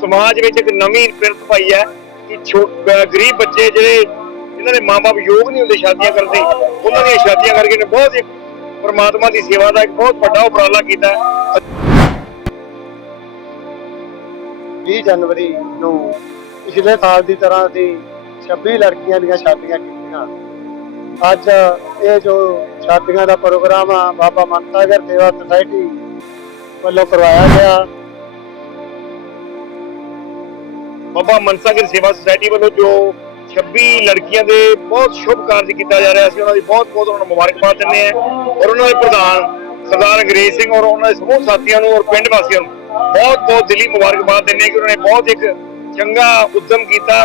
ਸਮਾਜ ਵਿੱਚ ਇੱਕ ਨਵੀਂ ਫਿਰਤ ਪਾਈ ਹੈ ਕਿ ਗਰੀਬ ਬੱਚੇ ਜਿਹੜੇ, ਜਿਨ੍ਹਾਂ ਦੇ ਮਾਪੇ ਯੋਗ ਨਹੀਂ ਹੁੰਦੇ, ਸ਼ਾਦੀਆਂ ਕਰਨ ਉਹਨਾਂ ਦੀਆਂ ਸ਼ਾਦੀਆਂ ਕਰਕੇ ਨੇ ਬਹੁਤ ਪਰਮਾਤਮਾ ਦੀ ਸੇਵਾ ਦਾ ਇੱਕ ਬਹੁਤ ਵੱਡਾ ਉਪਰਾਲਾ ਕੀਤਾ ਹੈ। 20 ਜਨਵਰੀ ਨੂੰ ਪਿਛਲੇ ਸਾਲ ਦੀ ਤਰ੍ਹਾਂ ਅਸੀਂ 26 ਲੜਕੀਆਂ ਦੀਆਂ ਸ਼ਾਦੀਆਂ ਕੀਤੀਆਂ। ਅੱਜ ਇਹ ਜੋ ਸ਼ਾਦੀਆਂ ਦਾ ਪ੍ਰੋਗਰਾਮ ਆ, ਬਾਬਾ ਮਨਸਾਗਰ ਸੇਵਾ ਸੁਸਾਇਟੀ ਵੱਲੋਂ ਕਰਵਾਇਆ ਗਿਆ। ਬਾਬਾ ਮਨਸਾਗਰ ਸੇਵਾ ਸੁਸਾਇਟੀ ਵੱਲੋਂ ਜੋ 26 ਲੜਕੀਆਂ ਦੇ ਬਹੁਤ ਸ਼ੁਭ ਕਾਰਜ ਕੀਤਾ ਜਾ ਰਿਹਾ ਸੀ, ਉਹਨਾਂ ਦੀ ਬਹੁਤ ਬਹੁਤ ਉਹਨਾਂ ਨੂੰ ਮੁਬਾਰਕਬਾਦ ਦਿੰਦੇ ਆ ਔਰ ਉਹਨਾਂ ਦੇ ਪ੍ਰਧਾਨ ਸਰਦਾਰ ਅੰਗਰੇਜ਼ ਸਿੰਘ ਔਰ ਉਹਨਾਂ ਦੇ ਸਮੂਹ ਸਾਥੀਆਂ ਨੂੰ ਔਰ ਪਿੰਡ ਵਾਸੀਆਂ ਨੂੰ ਬਹੁਤ ਬਹੁਤ ਦਿਲੀ ਮੁਬਾਰਕਬਾਦ ਦਿੰਦੇ ਆ ਕਿ ਉਹਨਾਂ ਨੇ ਬਹੁਤ ਇੱਕ ਚੰਗਾ ਉਦਮ ਕੀਤਾ।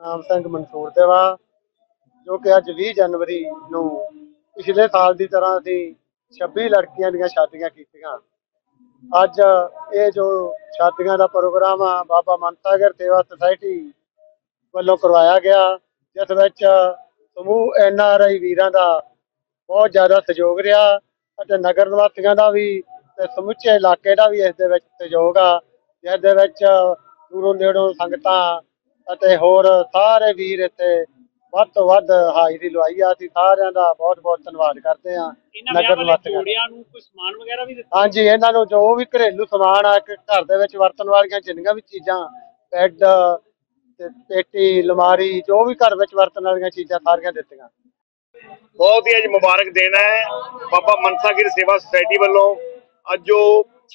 ਨਾਮ ਸਿੰਘ ਮਨਸੂਰ ਦੇਵਾ, ਜੋ ਕਿ ਅੱਜ 20 ਜਨਵਰੀ ਨੂੰ ਪਿਛਲੇ ਸਾਲ ਦੀ ਤਰ੍ਹਾਂ ਅਸੀਂ 26 ਲੜਕੀਆਂ ਦੀਆਂ ਸ਼ਾਦੀਆਂ ਕੀਤੀਆਂ। ਅੱਜ ਇਹ ਜੋ ਸ਼ਾਦੀਆਂ ਦਾ ਪ੍ਰੋਗਰਾਮ ਆ, ਬਾਬਾ ਮਨਸਾਗਰ ਸੇਵਾ ਸੁਸਾਇਟੀ ਵੱਲੋਂ ਕਰਵਾਇਆ ਗਿਆ, ਜਿਸ ਵਿੱਚ ਸਮੂਹ ਐਨ ਆਰ ਆਈ ਵੀਰਾਂ ਦਾ ਬਹੁਤ ਜ਼ਿਆਦਾ ਸਹਿਯੋਗ ਰਿਹਾ ਅਤੇ ਨਗਰ ਨਿਵਾਸੀਆਂ ਦਾ ਵੀ ਤੇ ਸਮੁੱਚੇ ਇਲਾਕੇ ਦਾ ਵੀ ਇਸ ਦੇ ਵਿੱਚ ਸਹਿਯੋਗ ਆ, ਜਿਸ ਦੇ ਵਿੱਚ ਦੂਰੋਂ ਨੇੜੋਂ ਸੰਗਤਾਂ ਅਤੇ ਹੋਰ ਸਾਰੇ ਵੀਰ ਇੱਥੇ ਵੱਧ ਤੋਂ ਵੱਧ ਹਾਜ਼ਰੀ ਲਵਾਈ ਆ। ਅਸੀਂ ਸਾਰਿਆਂ ਦਾ ਬਹੁਤ ਬਹੁਤ ਧੰਨਵਾਦ ਕਰਦੇ ਇਹਨਾਂ ਨਗਰ ਵਾਲੇ ਨਿਵਾਸੀਆਂ ਦਾ। ਜੋੜਿਆਂ ਨੂੰ ਕੋਈ ਸਮਾਨ ਵਗੈਰਾ ਵੀ ਦਿੱਤਾ? ਹਾਂਜੀ ਇਹਨਾਂ ਨੂੰ ਜੋ ਵੀ ਘਰੇਲੂ ਸਮਾਨ ਆ ਕਿ ਘਰ ਦੇ ਵਿੱਚ ਵਰਤਣ ਵਾਲੀਆਂ ਜਿੰਨੀਆਂ ਵੀ ਚੀਜ਼ਾਂ ਬੈੱਡ ਤੇ ਪੇਟੀ ਅਲਮਾਰੀ ਜੋ ਵੀ ਘਰ ਵਿੱਚ ਵਰਤਣ ਵਾਲੀਆਂ ਚੀਜ਼ਾਂ ਸਾਰੀਆਂ ਦਿੱਤੀਆਂ। ਬਹੁਤ ਹੀ ਅੱਜ ਮੁਬਾਰਕ ਦੇਣਾ ਹੈ। ਬਾਬਾ ਮਨਸਾਗਿਰ ਸੇਵਾ ਸੁਸਾਇਟੀ ਵੱਲੋਂ ਅੱਜ ਜੋ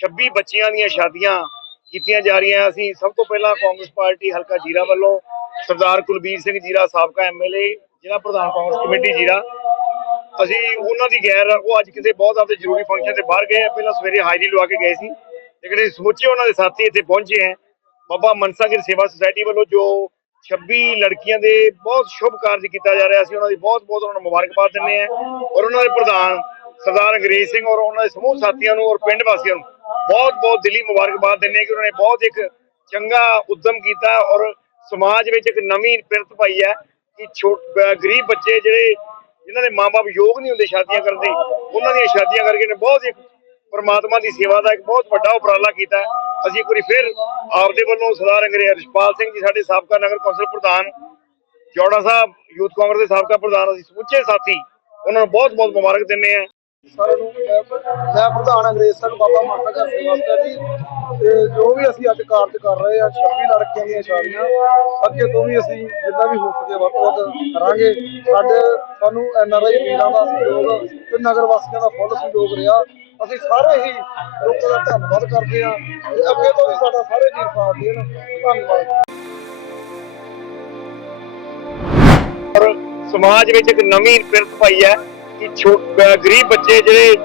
26 ਬੱਚੀਆਂ ਦੀਆਂ ਸ਼ਾਦੀਆਂ ਕੀਤੀਆਂ ਜਾ ਰਹੀਆਂ ਅਸੀਂ ਸਭ ਤੋਂ ਪਹਿਲਾਂ ਕਾਂਗਰਸ ਪਾਰਟੀ ਹਲਕਾ ਜੀਰਾ ਵੱਲੋਂ ਸਰਦਾਰ ਕੁਲਬੀਰ ਸਿੰਘ ਜੀਰਾ ਸਾਬਕਾ ਐਮਐਲਏ ਜ਼ਿਲ੍ਹਾ ਪ੍ਰਧਾਨ ਕਾਂਗਰਸ ਕਮੇਟੀ ਜੀਰਾ। ਅਸੀਂ ਉਹਨਾਂ ਦੀ ਗੈਰ, ਉਹ ਅੱਜ ਕਿਸੇ ਬਹੁਤ ਜ਼ਿਆਦਾ ਜ਼ਰੂਰੀ ਫੰਕਸ਼ਨ ਤੇ ਬਾਹਰ ਗਏ ਪਹਿਲਾਂ ਸਵੇਰੇ ਹਾਜ਼ਰੀ ਲਵਾ ਕੇ ਗਏ ਸੀ। ਲੇਕਿਨ ਅਸੀਂ ਸਮੁੱਚੇ ਉਹਨਾਂ ਦੇ ਸਾਥੀ ਇੱਥੇ ਪਹੁੰਚੇ ਹੈ ਬਾਬਾ ਮਨਸਾਗਿਰ ਸੇਵਾ ਸੁਸਾਇਟੀ ਵੱਲੋਂ ਜੋ 26 ਲੜਕੀਆਂ ਦੇ ਬਹੁਤ ਸ਼ੁਭ ਕਾਰਜ ਕੀਤਾ ਜਾ ਰਿਹਾ ਸੀ ਉਹਨਾਂ ਦੀ ਬਹੁਤ ਬਹੁਤ ਉਹਨਾਂ ਨੂੰ ਮੁਬਾਰਕਬਾਦ ਦਿੰਦੇ ਆ। ਔਰ ਉਹਨਾਂ ਦੇ ਪ੍ਰਧਾਨ ਸਰਦਾਰ ਅੰਗਰੇਜ਼ ਸਿੰਘ ਔਰ ਉਹਨਾਂ ਦੇ ਸਮੂਹ ਸਾਥੀਆਂ ਨੂੰ ਔਰ ਪਿੰਡ ਵਾਸੀਆਂ ਨੂੰ ਬਹੁਤ ਬਹੁਤ ਦਿਲੀ ਮੁਬਾਰਕਬਾਦ ਦਿੰਦੇ ਕਿ ਉਹਨਾਂ ਨੇ ਬਹੁਤ ਇੱਕ ਚੰਗਾ ਉਦਮ ਕੀਤਾ ਔਰ ਸਮਾਜ ਵਿੱਚ ਇੱਕ ਨਵੀਂ ਫਿਰਤ ਪਾਈ ਹੈ ਕਿ ਛੋ- ਗਰੀਬ ਬੱਚੇ ਜਿਹੜੇ ਜਿਨ੍ਹਾਂ ਦੇ ਮਾਪੇ ਯੋਗ ਨਹੀਂ ਹੁੰਦੇ ਸ਼ਾਦੀਆਂ ਕਰਨ ਦੇ, ਉਹਨਾਂ ਦੀਆਂ ਸ਼ਾਦੀਆਂ ਕਰਕੇ ਨੇ ਬਹੁਤ ਇੱਕ ਪਰਮਾਤਮਾ ਦੀ ਸੇਵਾ ਦਾ ਇੱਕ ਬਹੁਤ ਵੱਡਾ ਉਪਰਾਲਾ ਕੀਤਾ ਅਸੀਂ ਇੱਕ ਵਾਰੀ ਫਿਰ ਆਪਦੇ ਵੱਲੋਂ ਸਰਦਾਰ ਅੰਗਰੇਜ਼ ਰਿਸ਼ਪਾਲ ਸਿੰਘ ਜੀ ਸਾਡੇ ਸਾਬਕਾ ਨਗਰ ਕੌਂਸਲ ਪ੍ਰਧਾਨ, ਜੋੜਾ ਸਾਹਿਬ, ਯੂਥ ਕਾਂਗਰਸ ਦੇ ਸਾਬਕਾ ਪ੍ਰਧਾਨ, ਅਸੀਂ ਸਮੁੱਚੇ ਸਾਥੀ ਉਹਨਾਂ ਨੂੰ ਬਹੁਤ ਬਹੁਤ ਮੁਬਾਰਕ ਦਿੰਦੇ ਆ ਸਾਰਿਆਂ ਨੂੰ ਮੈਂ ਪ੍ਰਧਾਨ ਅੰਗਰੇਜ਼ ਸਿੰਘ ਬਾਬਾ ਮਾਤਾ ਜੀ ਸੇਵਾ ਸੁਸਾਇਟੀ ਤੇ ਜੋ ਵੀ ਅਸੀਂ ਅੱਜ ਕਾਰਜ ਕਰ ਰਹੇ ਆ 26 ਲੜਕੀਆਂ ਦੀਆਂ ਸ਼ਾਦੀਆਂ ਅੱਗੇ ਤੋਂ ਵੀ ਅਸੀਂ ਜਿੰਨਾ ਵੀ ਹੋ ਸਕੇ ਵੱਧ ਤੋਂ ਵੱਧ ਕਰਾਂਗੇ। ਸਾਡੇ, ਸਾਨੂੰ ਐਨਆਰਆਈ ਵੀਰਾਂ ਦਾ ਸਹਿਯੋਗ ਤੇ ਨਗਰ ਵਾਸੀਆਂ ਦਾ ਫੁੱਲ ਸਹਿਯੋਗ ਰਿਹਾ। ਅਸੀਂ ਸਾਰੇ ਹੀ ਲੋਕਾਂ ਦਾ ਧੰਨਵਾਦ ਕਰਦੇ ਹਾਂ ਤੇ ਅੱਗੇ ਤੋਂ ਵੀ ਸਾਡਾ ਸਾਰੇ ਵੀਰ ਸਾਥ ਦੇਣ। ਧੰਨਵਾਦ। ਔਰ ਸਮਾਜ ਵਿੱਚ ਇੱਕ ਨਵੀਂ ਫਿਰਤ ਪਾਈ ਹੈ ਕਿ ਛੋ- ਗਰੀਬ ਬੱਚੇ ਜਿਹੜੇ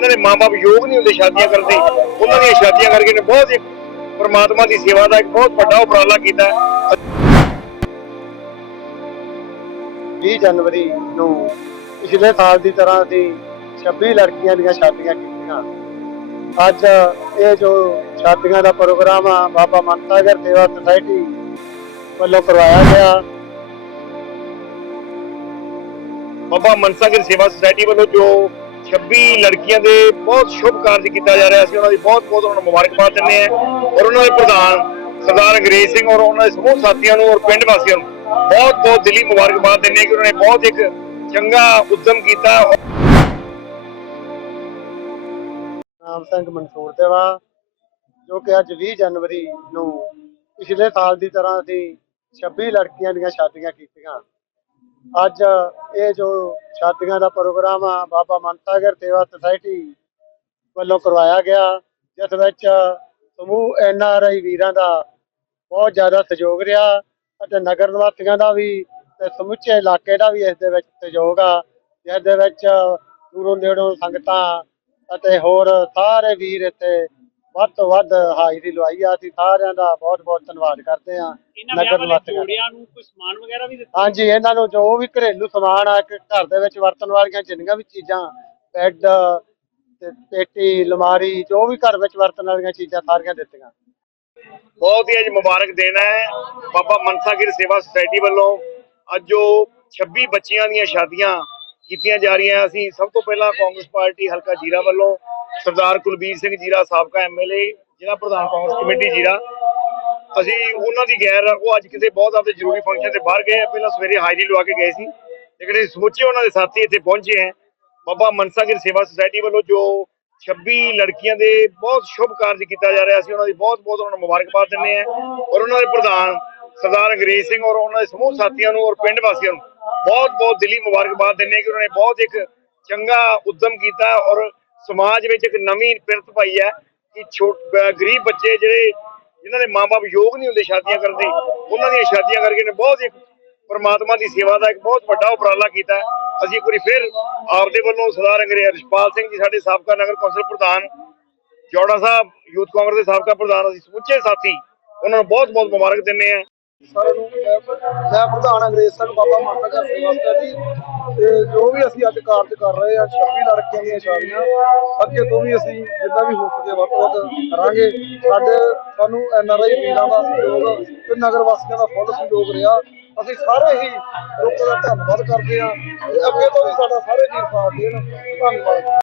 ਜਿਨ੍ਹਾਂ ਦੇ ਮਾਪੇ ਯੋਗ ਨਹੀਂ ਹੁੰਦੇ ਸ਼ਾਦੀਆਂ ਕਰਨ ਦੇ ਉਹਨਾਂ ਦੀਆਂ ਸ਼ਾਦੀਆਂ ਕਰਕੇ ਨੇ ਬਹੁਤ ਇੱਕ ਪਰਮਾਤਮਾ ਦੀ ਸੇਵਾ ਦਾ ਇੱਕ ਬਹੁਤ ਵੱਡਾ ਉਪਰਾਲਾ ਕੀਤਾ ਹੈ। 20 ਜਨਵਰੀ ਨੂੰ ਪਿਛਲੇ ਸਾਲ ਦੀ ਤਰ੍ਹਾਂ ਅਸੀਂ 26 ਲੜਕੀਆਂ ਦੀਆਂ ਸ਼ਾਦੀਆਂ ਕੀਤੀਆਂ। ਅੱਜ ਇਹ ਜੋ ਸ਼ਾਦੀਆਂ ਦਾ ਪ੍ਰੋਗਰਾਮ ਆ ਬਾਬਾ ਮਨਸਾਗਰ ਸੇਵਾ ਸੁਸਾਇਟੀ ਵੱਲੋਂ ਕਰਵਾਇਆ ਗਿਆ। ਬਾਬਾ ਮਨਸਾਗਰ ਸੇਵਾ ਸੁਸਾਇਟੀ ਵੱਲੋਂ ਜੋ 26 ਲੜਕੀਆਂ ਦੇ ਬਹੁਤ ਸ਼ੁਭ ਕਾਰਜ ਕੀਤਾ ਜਾ ਰਿਹਾ ਸੀ। ਉਹਨਾਂ ਦੀ ਬਹੁਤ ਬਹੁਤ ਉਹਨਾਂ ਨੂੰ ਮੁਬਾਰਕਬਾਦ ਦਿੰਦੇ ਆ ਔਰ ਉਹਨਾਂ ਦੇ ਪ੍ਰਧਾਨ ਸਰਦਾਰ ਅੰਗਰੇਜ਼ ਸਿੰਘ ਔਰ ਉਹਨਾਂ ਦੇ ਸਮੂਹ ਸਾਥੀਆਂ ਨੂੰ ਔਰ ਪਿੰਡ ਵਾਸੀਆਂ ਨੂੰ ਬਹੁਤ ਬਹੁਤ ਦਿਲੀ ਮੁਬਾਰਕਬਾਦ ਦਿੰਦੇ ਕਿ ਉਹਨਾਂ ਨੇ ਬਹੁਤ ਇੱਕ ਚੰਗਾ ਉਦਮ ਕੀਤਾ। ਨਾਮ ਸਿੰਘ ਮਨਸੂਰ ਦੇਵਾ, ਜੋ ਕਿ ਅੱਜ 20 ਜਨਵਰੀ ਨੂੰ ਪਿਛਲੇ ਸਾਲ ਦੀ ਤਰ੍ਹਾਂ ਅਸੀਂ 26 ਲੜਕੀਆਂ ਦੀਆਂ ਸ਼ਾਦੀਆਂ ਕੀਤੀਆਂ। ਅੱਜ ਇਹ ਜੋ ਸ਼ਾਦੀਆਂ ਦਾ ਪ੍ਰੋਗਰਾਮ ਆ, ਬਾਬਾ ਮਨਸਾਗਰ ਸੇਵਾ ਸੁਸਾਇਟੀ ਵੱਲੋਂ ਕਰਵਾਇਆ ਗਿਆ, ਜਿਸ ਵਿੱਚ ਸਮੂਹ ਐਨ ਆਰ ਆਈ ਵੀਰਾਂ ਦਾ ਬਹੁਤ ਜ਼ਿਆਦਾ ਸਹਿਯੋਗ ਰਿਹਾ ਅਤੇ ਨਗਰ ਨਿਵਾਸੀਆਂ ਦਾ ਵੀ ਤੇ ਸਮੁੱਚੇ ਇਲਾਕੇ ਦਾ ਵੀ ਇਸ ਦੇ ਵਿੱਚ ਸਹਿਯੋਗ ਆ, ਜਿਸ ਦੇ ਵਿੱਚ ਦੂਰੋਂ ਨੇੜੋਂ ਸੰਗਤਾਂ ਅਤੇ ਹੋਰ ਸਾਰੇ ਵੀਰ ਇੱਥੇ ਵੱਧ ਤੋਂ ਵੱਧ ਹਾਜ਼ਰੀ ਲਵਾਈ ਆ। ਅਸੀਂ ਸਾਰਿਆਂ ਦਾ ਬਹੁਤ ਬਹੁਤ ਧੰਨਵਾਦ ਕਰਦੇ ਇਹਨਾਂ ਵਿਆਹ ਨਗਰ ਵਾਲੇ ਨਿਵਾਸੀਆਂ ਦਾ। ਜੋੜਿਆਂ ਨੂੰ ਕੋਈ ਸਮਾਨ ਵਗੈਰਾ ਵੀ ਦਿੱਤਾ? ਹਾਂਜੀ ਇਹਨਾਂ ਨੂੰ ਜੋ ਵੀ ਘਰੇਲੂ ਸਮਾਨ ਆ ਕਿ ਘਰ ਦੇ ਵਿੱਚ ਵਰਤਣ ਵਾਲੀਆਂ ਜਿੰਨੀਆਂ ਵੀ ਚੀਜ਼ਾਂ ਬੈੱਡ ਤੇ ਪੇਟੀ ਅਲਮਾਰੀ ਜੋ ਵੀ ਘਰ ਵਿੱਚ ਵਰਤਣ ਵਾਲੀਆਂ ਚੀਜ਼ਾਂ ਸਾਰੀਆਂ ਦਿੱਤੀਆਂ। ਬਹੁਤ ਹੀ ਅੱਜ ਮੁਬਾਰਕ ਦੇਣਾ ਹੈ। ਬਾਬਾ ਮਨਸਾਗਿਰ ਸੇਵਾ ਸੁਸਾਇਟੀ ਵੱਲੋਂ ਅੱਜ ਜੋ 26 ਬੱਚੀਆਂ ਦੀਆਂ ਸ਼ਾਦੀਆਂ ਕੀਤੀਆਂ ਜਾ ਰਹੀਆਂ। ਅਸੀਂ ਸਭ ਤੋਂ ਪਹਿਲਾਂ ਕਾਂਗਰਸ ਪਾਰਟੀ ਹਲਕਾ ਜੀਰਾ ਵੱਲੋਂ ਸਰਦਾਰ ਕੁਲਬੀਰ ਸਿੰਘ ਜੀਰਾ ਸਾਬਕਾ ਐਮਐਲਏ ਜ਼ਿਲ੍ਹਾ ਪ੍ਰਧਾਨ ਕਾਂਗਰਸ ਕਮੇਟੀ ਜੀਰਾ। ਅਸੀਂ ਉਹਨਾਂ ਦੀ ਗੈਰ, ਉਹ ਅੱਜ ਕਿਸੇ ਬਹੁਤ ਆਪਣੇ ਜ਼ਰੂਰੀ ਫੰਕਸ਼ਨ ਤੇ ਬਾਹਰ ਗਏ, ਪਹਿਲਾਂ ਸਵੇਰੇ ਹਾਜ਼ਰੀ ਲਵਾ ਕੇ ਗਏ ਸੀ। ਲੇਕਿਨ ਅਸੀਂ ਸਮੁੱਚੇ ਉਹਨਾਂ ਦੇ ਸਾਥੀ ਇੱਥੇ ਪਹੁੰਚੇ ਹੈ। ਬਾਬਾ ਮਨਸਾ ਗਿਰ ਸੇਵਾ ਸੁਸਾਇਟੀ ਵੱਲੋਂ ਜੋ 26 ਲੜਕੀਆਂ ਦੇ ਬਹੁਤ ਸ਼ੁਭ ਕਾਰਜ ਕੀਤਾ ਜਾ ਰਿਹਾ ਸੀ ਉਹਨਾਂ ਦੀ ਬਹੁਤ ਬਹੁਤ ਉਹਨਾਂ ਨੂੰ ਮੁਬਾਰਕਬਾਦ ਦਿੰਦੇ ਆ ਔਰ ਉਹਨਾਂ ਦੇ ਪ੍ਰਧਾਨ ਸਰਦਾਰ ਅੰਗਰੇਜ਼ ਸਿੰਘ ਔਰ ਉਹਨਾਂ ਦੇ ਸਮੂਹ ਸਾਥੀਆਂ ਨੂੰ ਔਰ ਪਿੰਡ ਵਾਸੀਆਂ ਨੂੰ ਬਹੁਤ ਬਹੁਤ ਦਿਲੀ ਮੁਬਾਰਕਬਾਦ ਦਿੰਦੇ ਕਿ ਉਹਨਾਂ ਨੇ ਬਹੁਤ ਇੱਕ ਚੰਗਾ ਉਦਮ ਕੀਤਾ ਔਰ ਸਮਾਜ ਵਿੱਚ ਇੱਕ ਨਵੀਂ ਪਿਰਤ ਪਾਈ ਹੈ ਕਿ ਛੋਟ ਗਰੀਬ ਬੱਚੇ ਜਿਹੜੇ ਜਿਨ੍ਹਾਂ ਦੇ ਮਾਪੇ ਯੋਗ ਨਹੀਂ ਹੁੰਦੇ ਸ਼ਾਦੀਆਂ ਕਰਨ ਦੇ, ਉਹਨਾਂ ਦੀਆਂ ਸ਼ਾਦੀਆਂ ਕਰਕੇ ਨੇ ਬਹੁਤ ਇੱਕ ਪਰਮਾਤਮਾ ਦੀ ਸੇਵਾ ਦਾ ਇੱਕ ਬਹੁਤ ਵੱਡਾ ਉਪਰਾਲਾ ਕੀਤਾ ਅਸੀਂ ਇੱਕ ਵਾਰੀ ਫਿਰ ਆਪਦੇ ਵੱਲੋਂ ਸਰਦਾਰ ਅੰਗਰੇਜ਼ ਰਿਸ਼ਪਾਲ ਸਿੰਘ ਜੀ ਸਾਡੇ ਸਾਬਕਾ ਨਗਰ ਕੌਂਸਲ ਪ੍ਰਧਾਨ, ਜੋੜਾ ਸਾਹਿਬ, ਯੂਥ ਕਾਂਗਰਸ ਦੇ ਸਾਬਕਾ ਪ੍ਰਧਾਨ, ਅਸੀਂ ਸਮੁੱਚੇ ਸਾਥੀ, ਉਹਨਾਂ ਨੂੰ ਬਹੁਤ ਬਹੁਤ ਮੁਬਾਰਕ ਦਿੰਦੇ ਹਾਂ। ਸਾਰਿਆਂ ਨੂੰ ਮੈਂ ਪ੍ਰਧਾਨ ਅੰਗਰੇਜ਼ ਸਿੰਘ ਬਾਬਾ ਮਾਤਾ ਦਾ ਸੇਵਾ ਸਟੱਡੀ ਤੇ ਜੋ ਵੀ ਅਸੀਂ ਅੱਜ ਕਾਰਜ ਕਰ ਰਹੇ ਆ 26 ਲੜਕੀਆਂ ਦੀਆਂ ਸ਼ਾਦੀਆਂ, ਅੱਗੇ ਤੋਂ ਵੀ ਅਸੀਂ ਜਿੱਦਾਂ ਵੀ ਹੋ ਸਕੇ ਵੱਧ ਤੋਂ ਵੱਧ ਕਰਾਂਗੇ। ਸਾਡੇ ਸਾਨੂੰ ਐਨ ਆਰ ਆਈ ਵੀਰਾਂ ਦਾ ਸਹਿਯੋਗ ਤੇ ਨਗਰ ਵਾਸੀਆਂ ਦਾ ਫੁੱਲ ਸਹਿਯੋਗ ਰਿਹਾ। ਅਸੀਂ ਸਾਰੇ ਹੀ ਲੋਕਾਂ ਦਾ ਧੰਨਵਾਦ ਕਰਦੇ ਹਾਂ ਤੇ ਅੱਗੇ ਤੋਂ ਵੀ ਸਾਡਾ ਸਾਰੇ ਜੀ ਸਾਥ ਦੇਣ। ਧੰਨਵਾਦ।